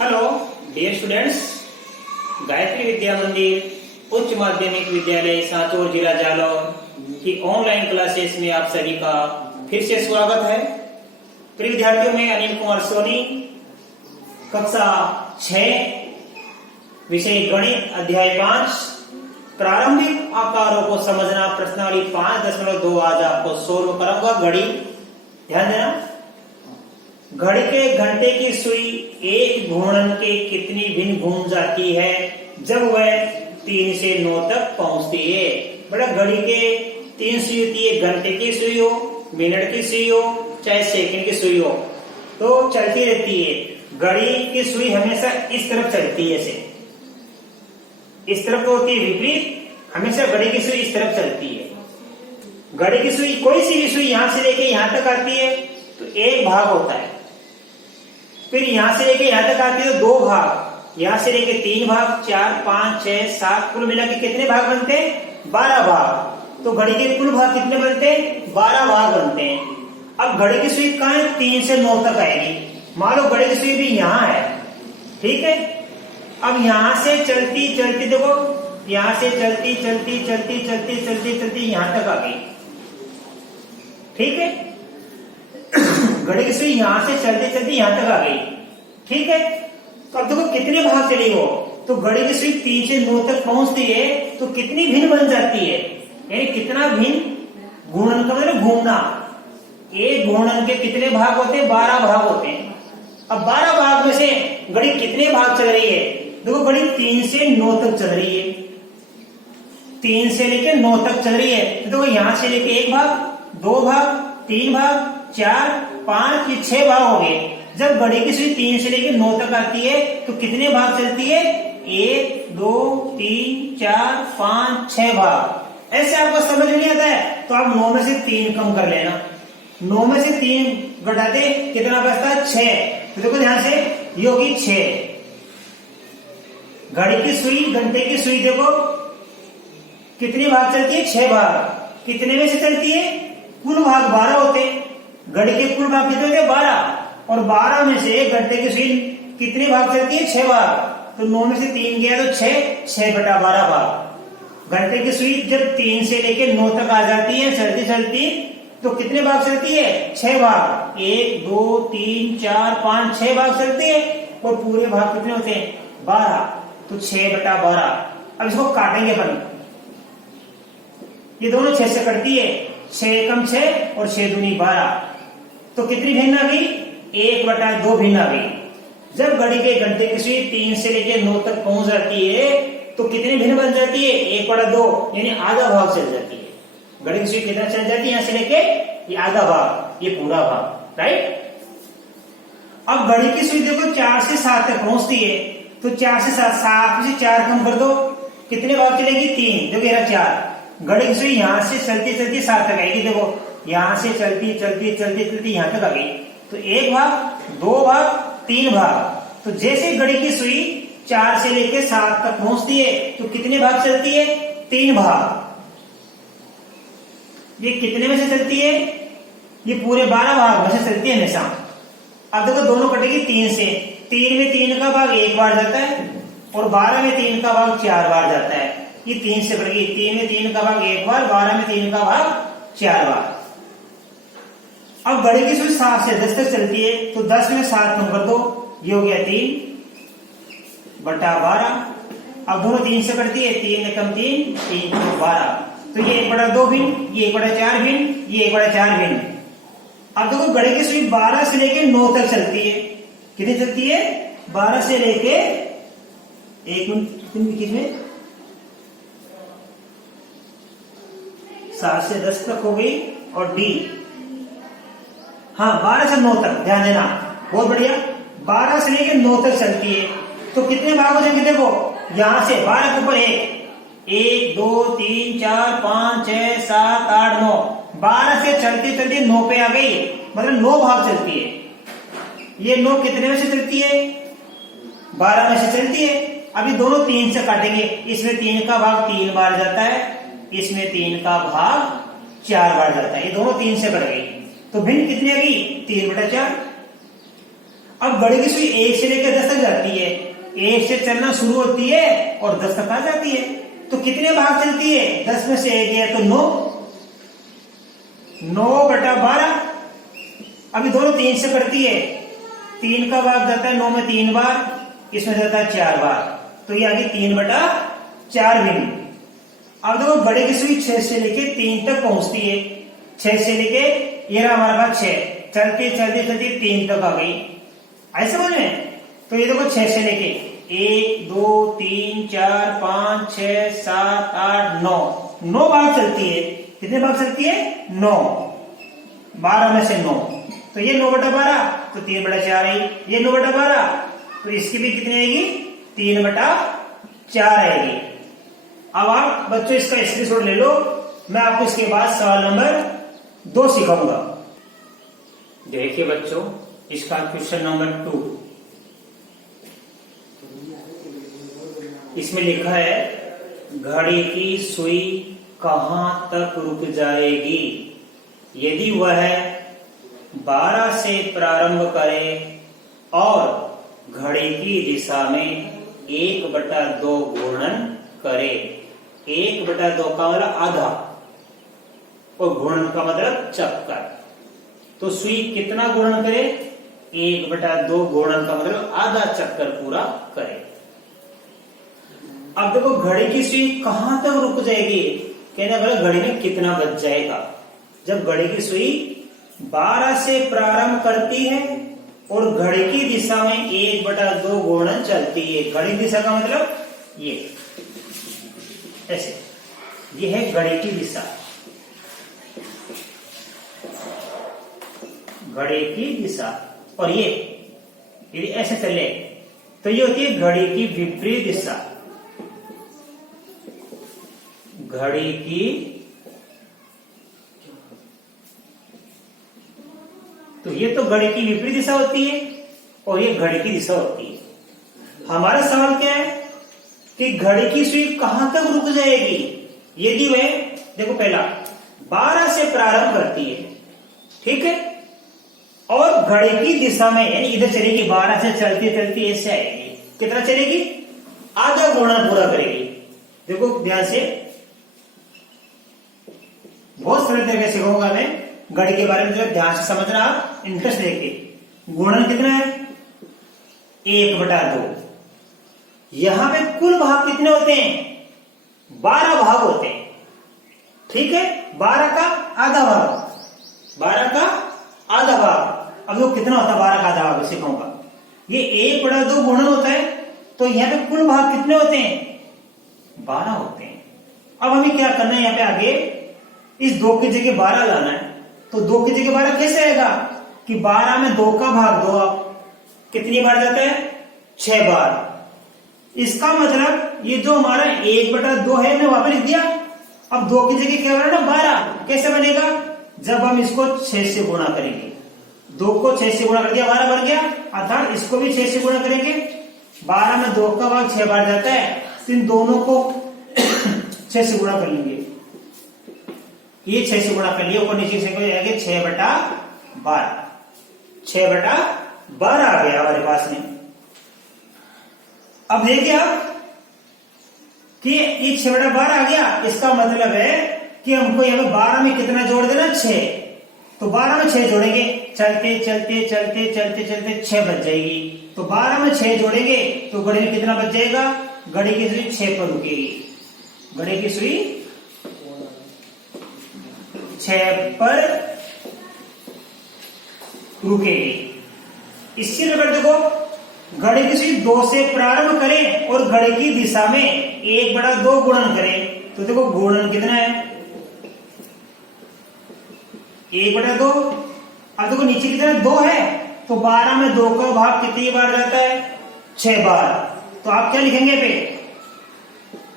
Hello dear students, Gayatri विद्या मंदिर उच्च माध्यमिक विद्यालय सांचौर जिला जालौर की ऑनलाइन क्लासेस में आप सभी का फिर से स्वागत है। प्रिय विद्यार्थियों में अनिल कुमार सोनी, कक्षा 6, विषय गणित, अध्याय 5, प्रारंभिक आकारों को समझना, प्रश्नावली 5.2 आज आपको सोल्व कराऊंगा। घड़ी, ध्यान देना। घड़ी के घंटे की सुई एक घूर्णन के कितनी भिन्न घूम जाती है जब वह 3 से 9 तक पहुंचती है। बड़ा, घड़ी के 3 सुई होती है, घंटे की सुई हो, मिनट की सुई हो, चाहे सेकंड की सुई हो, तो चलती रहती है। घड़ी की सुई हमेशा इस तरफ चलती है, ऐसे इस तरफ तो होती है विपरीत, हमेशा घड़ी की सुई इस तरफ चलती है। घड़ी की सुई, कोई सी भी सुई यहां से लेके यहां तक आती है तो एक भाग होता है, फिर यहां से लेके यहां तक आती है तो 2 भाग, यहां से लेके 3 भाग, 4, 5, 6, 7, कुल मिला के कितने भाग बनते हैं? 12 भाग। तो घड़ी के कुल भाग कितने बनते हैं? 12 भाग बनते हैं। अब घड़ी की सुई कहां है? 3 से 9 तक आएगी। मान लो घड़ी की सुई भी यहां है, ठीक है। अब यहां से चलती चलती, देखो यहां से चलती चलती चलती चलती चलती चलती यहां तक आ गई, ठीक है। घड़ी की सुई यहां से चलते चलते यहां तक आ गई, ठीक है। तो अब देखो कितने भाग चली वो, तो घड़ी की सुई 3 से 9 तक पहुंचती है तो कितनी भिन्न बन जाती है, यानी कितना भिन्न घूर्णन का मतलब घूमना। एक घूर्णन के कितने भाग होते हैं? 12 भाग होते हैं। अब 12 भाग में से घड़ी कितने भाग चल रही है? देखो घड़ी 3 से 9 तक चल रही है, 3 से लेके 9 तक चल रही है। तो देखो यहां से लेके 1 भाग, 2 भाग, 3 भाग, 4, 5, ये 6 भाग हो गए। जब घड़ी की सुई 3 से लेकर 9 तक आती है तो कितने भाग चलती है? 1, 2, 3, 4, 5, 6 भाग। ऐसे आपको समझ नहीं आता है तो आप 9 में से 3 कम कर लेना। 9 में से 3 घटाते कितना बचता है? 6। तो देखो ध्यान से, ये होगी 6। घड़ी की सुई, घंटे की सुई देखो कितने भाग चलती है? 6 भाग। कितने में से चलती है? कुल भाग 12 होते हैं। घड़ी के कुल भाग कितने होते? 12। और 12 में से घंटे की सुई कितने भाग चलती है? 6 भाग। तो 9 में से 3 गया तो 6/12 भाग। घंटे की सुई जब 3 से लेकर 9 तक आ जाती है चलती चलती, तो कितने भाग चलती है? 6 भाग। 1, 2, 3, 4, 5, 6 भाग चलती है। और पूरे भाग कितने होते हैं? 12। तो 6/12। अब इसको काटेंगे अपन, ये दोनों 6 से कटती है, 6 एकम 6 और 6 दूनी 12। तो कितनी भिन्न आ गई? 1/2 भिन्न आ गई। जब घड़ी के घंटे की सुई 3 से लेकर 9 तक पहुंच जाती है तो कितनी भिन्न बन जाती है? 1/2, यानी आधा भाग चल जाती है। घड़ी की सुई कितना चल जाती है? यहां से लेके ये आधा भाग, ये पूरा भाग, राइट। अब घड़ी की सुई देखो 4 से 7 तक पहुंचती है, तो 4 से 7, 7 में से 4 कम कर दो, कितने भाग चलेगी? 3। देखो ये 4। घड़ी की सुई यहां से चलती चलती 7 तक आएगी। देखो यहां से चलती चलती चलती चलती यहां तक आ गई, तो 1 भाग, 2 भाग, 3 भाग। तो जैसे घड़ी की सुई 4 से लेकर 7 तक पहुंचती है तो कितने भाग चलती है? 3 भाग। ये कितने में से चलती है? ये पूरे 12 भाग में से चलती है हमेशा। अब देखो दोनों कटेगी 3 से, 3 में 3 का भाग 1 बार जाता है और 12 में 3 का भाग 4 बार जाता है। ये 3 से बढ़ गई, 3 में 3 का भाग 1 बार, 12 में 3 का भाग 4 बार। अब घड़ी की सुई 7 से 10 तक चलती है, तो 10 में 7 कम कर दो, ये हो गया 3/12। अब दोनों 3 से कटती है, 3 एकम 3, 3 को 12। तो ये 1/2 भिन्न, ये 1/4 भिन्न, ये 1/4 भिन्न। अब देखो घड़ी की सुई 12 से लेके 9 तक चलती है। कितनी चलती है? 12 से लेके 1 मिनट किस में 7 से 10 तक हो गई, और डी, हाँ 12 से 9 तक, ध्यान देना, बहुत बढ़िया। 12 से लेकर 9 तक चलती है तो कितने भाग हो जाएंगे? देखो यहां से 12 के ऊपर 1, 2, 3, 4, 5, 6, 7, 8, 9। 12 से चलती चलती 9 पे आ गई, मतलब 9 भाग चलती है। ये 9 कितने में से चलती है? 12 में से चलती है। अभी दोनों 3 से काटेंगे, इसमें 3 का भाग 3 बार जाता है, इसमें 3 का भाग 4 बार जाता है। ये दोनों 3 से कट गई, तो भिन्न कितनी आ गई? 3/4। अब घड़ी की सुई 1 से लेकर 10 तक जाती 1 से चलना शुरू होती है और 10 तक आ जाती है। तो कितने भाग चलती है? 10 में से 1 गया तो 9, 9/12। अभी दोनों 3 से कटती है, 3 का भाग जाता है 9 में 3 बार, इसमें जाता है 4 बार, तो ये आ गई 3/4 बिंदु। अब देखो बड़े की सुई 6 से लेके 3 तक पहुंचती है, 6 से लेके ये रहा हमारे पास 6, चलते चलते चलते 3 तक आ गई। ऐसे समझ में? तो ये देखो 6 से लेके 1 2 3 4 5 6 7 8 9, 9 भाग चलती है। कितने भाग चलती है? 9, 12 में से 9, तो ये 9/12, तो 3/4 आई। ये 9/12, तो इसकी भी कितनी आएगी? 3/4 आएगी। अब आप बच्चों इसका स्क्रीनशॉट ले लो, मैं आपको इसके बाद सवाल नंबर 2 सिखाऊंगा। देखिए बच्चों, इसका क्वेश्चन नंबर 2, इसमें लिखा है घड़ी की सुई कहां तक रुक जाएगी यदि वह 12 से प्रारंभ करे और घड़ी की दिशा में 1/2 घूर्णन करे। 1/2 का मतलब आधा और घूर्णन का मतलब चक्कर। तो सुई कितना घूर्णन करे? 1/2 घूर्णन का मतलब आधा चक्कर पूरा करे। अब देखो घड़ी की सुई कहां तक रुक जाएगी, कहने वाला घड़ी में कितना बच जाएगा। जब घड़ी की सुई 12 से प्रारंभ करती है और घड़ी की दिशा में 1/2 घूर्णन चलती है। घड़ी की दिशा का मतलब ये ऐसे, ये है घड़ी की दिशा, घड़ी की दिशा। और ये यदि ऐसे चले तो ये होती है घड़ी की विपरीत दिशा। घड़ी की, तो ये तो घड़ी की विपरीत दिशा होती है और ये घड़ी की दिशा होती है। हमारा सवाल क्या है कि घड़ी की सुई कहां तक रुक जाएगी यदि वह, देखो पहला 12 से प्रारंभ करती है, ठीक है, और घड़ी की दिशा में यानी इधर चलेगी, 12 से चलती चलती ऐसे आएगी। कितना चलेगी? आधा घूर्णन पूरा करेगी। देखो ध्यान से, बहुत सरल तरीके से सिखाऊंगा मैं घड़ी के बारे में, जब ध्यान से समझना, इंटरेस्ट देखिए। घूर्णन कितना है? 1/2। यहां पे कुल भाग कितने होते हैं? 12 भाग होते हैं, ठीक है, 12 का आधा भाग, 12 का आधा भाग। अब वो कितना होता है 12 का आधा भाग सिखाऊंगा। ये 1/2 घूर्णन होता है, तो यहाँ पे कुल भाग कितने होते हैं? 12 होते हैं। अब हमें क्या करना है, यहाँ पे आगे इस 2 की जगह 12 लाना है। तो 2 की जगह 12 कैसे आएगा कि 12 में 2 का भाग 2, आप कितनी बार जाता है? 6 बार। इसका मतलब ये जो हमारा 1/2 है, मैं वहां पर लिख दिया। अब 2 की जगह क्या बना ना 12, कैसे बनेगा? जब हम इसको 6 से गुणा करेंगे, 2 को 6 से गुणा कर दिया, 12 बन गया, अर्थात इसको भी 6 से गुणा करेंगे। 12 में 2 का भाग 6 बार जाता है, तो इन दोनों को 6 से गुणा कर लेंगे। ये 6 से गुणा कर लिया, ऊपर नीचे से जाएंगे 6/12, 6/12 आ गया हमारे पास में। अब देखिए आप कि ये 6/12 आ गया, इसका मतलब है कि हमको यहाँ पे 12 में कितना जोड़ देना? 6। तो 12 में 6 जोड़ेंगे, चलते चलते चलते चलते चलते 6 बच जाएगी। तो 12 में 6 जोड़ेंगे तो घड़ी में कितना बच जाएगा? घड़ी की सुई 6 पर रुकेगी। घड़ी की सुई 6 पर रुकेगी। इसी प्रकार देखो, घड़ी की सुई 2 से प्रारंभ करें और घड़ी की दिशा में 1/2 गुणन करें, तो देखो गुणन कितना है? 1/2। अब देखो नीचे कितना 2 है, तो 12 में 2 का भाग कितनी बार जाता है? 6 बार। तो आप क्या लिखेंगे पे?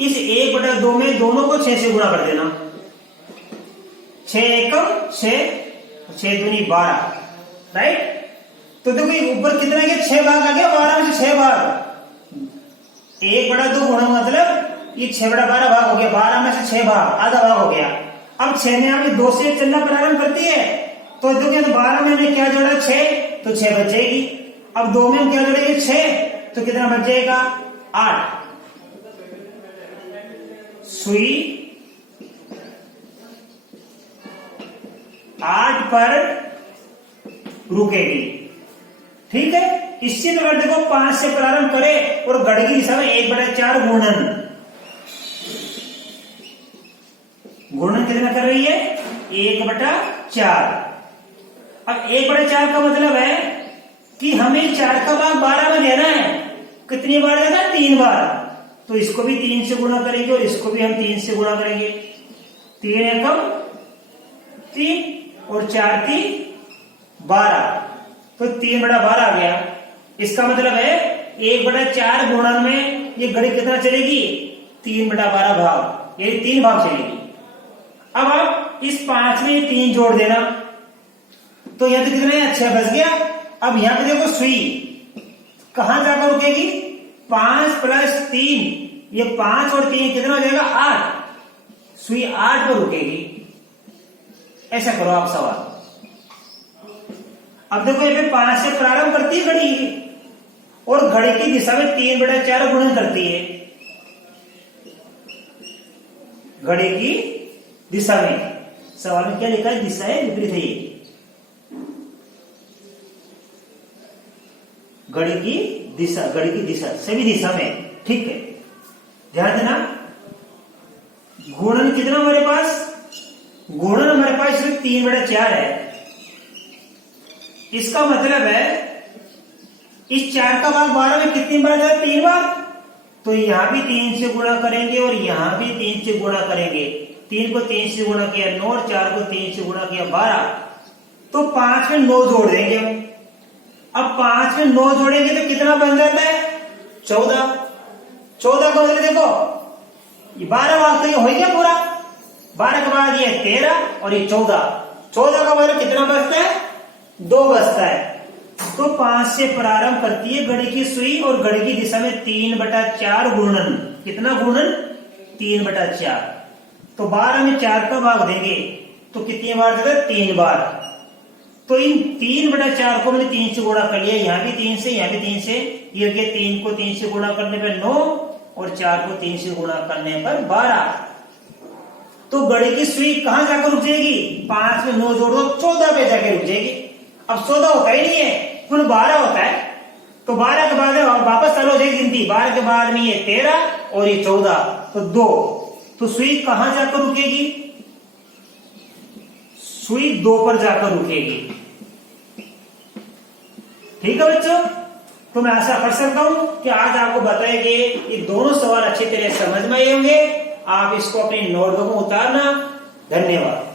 इस 1/2 में दोनों को 6 से गुणा कर देना। 6 एकम 6, 6 दूनी 12, राइट। तो देखो ये ऊपर कितना गया? 6 भाग आ गया, 12 में से 6 भाग। 1/2 गुणा मतलब ये 6/12 भाग हो गया, 12 में से 6 भाग, आधा भाग हो गया। अब 6 में आपने 2 से चलना प्रारंभ करती है, तो देखिए 12 में हमने क्या जोड़ा? 6, तो 6 बच जाएगी। अब 2 में हम क्या जोड़ेंगे? 6, तो कितना बच जाएगा 8। सुई 8 पर रुकेगी। ठीक है, इसी प्रकार देखो 5 से प्रारंभ करें और घड़ी की दिशा में 1/4 गुणन कितना कर रही है 1/4। अब 1/4 का मतलब है कि हमें 4 का भाग 12 में देना है। कितनी बार देना है 3 बार। तो इसको भी 3 से गुणा करेंगे और इसको भी हम 3 से गुणा करेंगे। 3 एकम 3 और 4 3 12, तो 3/12 आ गया। इसका मतलब है 1/4 गुणन में ये घड़ी कितना चलेगी 3/12 भाग, ये 3 भाग चलेगी। अब आप इस 5 में 3 जोड़ देना, तो यहां तो कितना है 6 बच गया। अब यहां पे देखो सुई कहां जाकर रुकेगी 5 + 3, ये 5 और 3 कितना हो जाएगा 8। सुई 8 पर रुकेगी। ऐसा करो आप सवाल। अब देखो ये 5 से प्रारंभ करती है घड़ी और घड़ी की दिशा में 3/4 गुणन करती है। घड़ी की दिशा में सवाल में क्या लिखा है दिशा है विपरीत है ये। घड़ी की दिशा सभी दिशा में। ठीक है, ध्यान देना। गुणन कितना हमारे पास, गुणन हमारे पास सिर्फ 3/4 है। इसका मतलब है इस 4 का भाग 12 में कितनी बार था 3 बार। तो यहां भी 3 से गुणा करेंगे और यहां भी 3 से गुणा करेंगे। 3 को 3 से गुणा किया 9 और 4 को 3 से गुणा किया 12, तो 5 में 9 जोड़ देंगे। अब 5 में 9 जोड़ेंगे तो कितना बन जाता है 14। 14 का मतलब देखो ये 12 भाग तो ये हो गया पूरा। 12 के बाद ये 13 और ये 14। 14 का मतलब कितना बचता है 2 बचता है। तो 5 से प्रारंभ करती है घड़ी की सुई और घड़ी की दिशा में 3/4 गुणन। कितना गुणन 3/4। तो 12 में 4 का भाग देंगे तो कितनी बार देगा 3 बार। तो इन 3/4 को मैंने 3 से गुणा कर लिया। यहां भी 3 से, यहां भी 3 से, ये 3 को 3 से गुणा करने पर 9 और 4 को 3 से गुणा करने पर 12। तो घड़ी की सुई कहां जाकर रुक जाएगी 5 में 9 जोड़ दो 14 पे जाके रुक जाएगी। अब 14 होता ही नहीं है, कुल 12 होता है। तो 12 के बाद वापस चालू हो जाएगी गिनती। 12 के बाद में ये 13 और ये 14, तो 2। तो सुई कहां जाकर रुकेगी, सुई 2 पर जाकर रुकेगी। ठीक है बच्चों, तो मैं आशा कर सकता हूं कि आज आपको बताए गए ये दोनों सवाल अच्छी तरह समझ में आए होंगे। आप इसको अपनी नोटबुक में उतारना। धन्यवाद।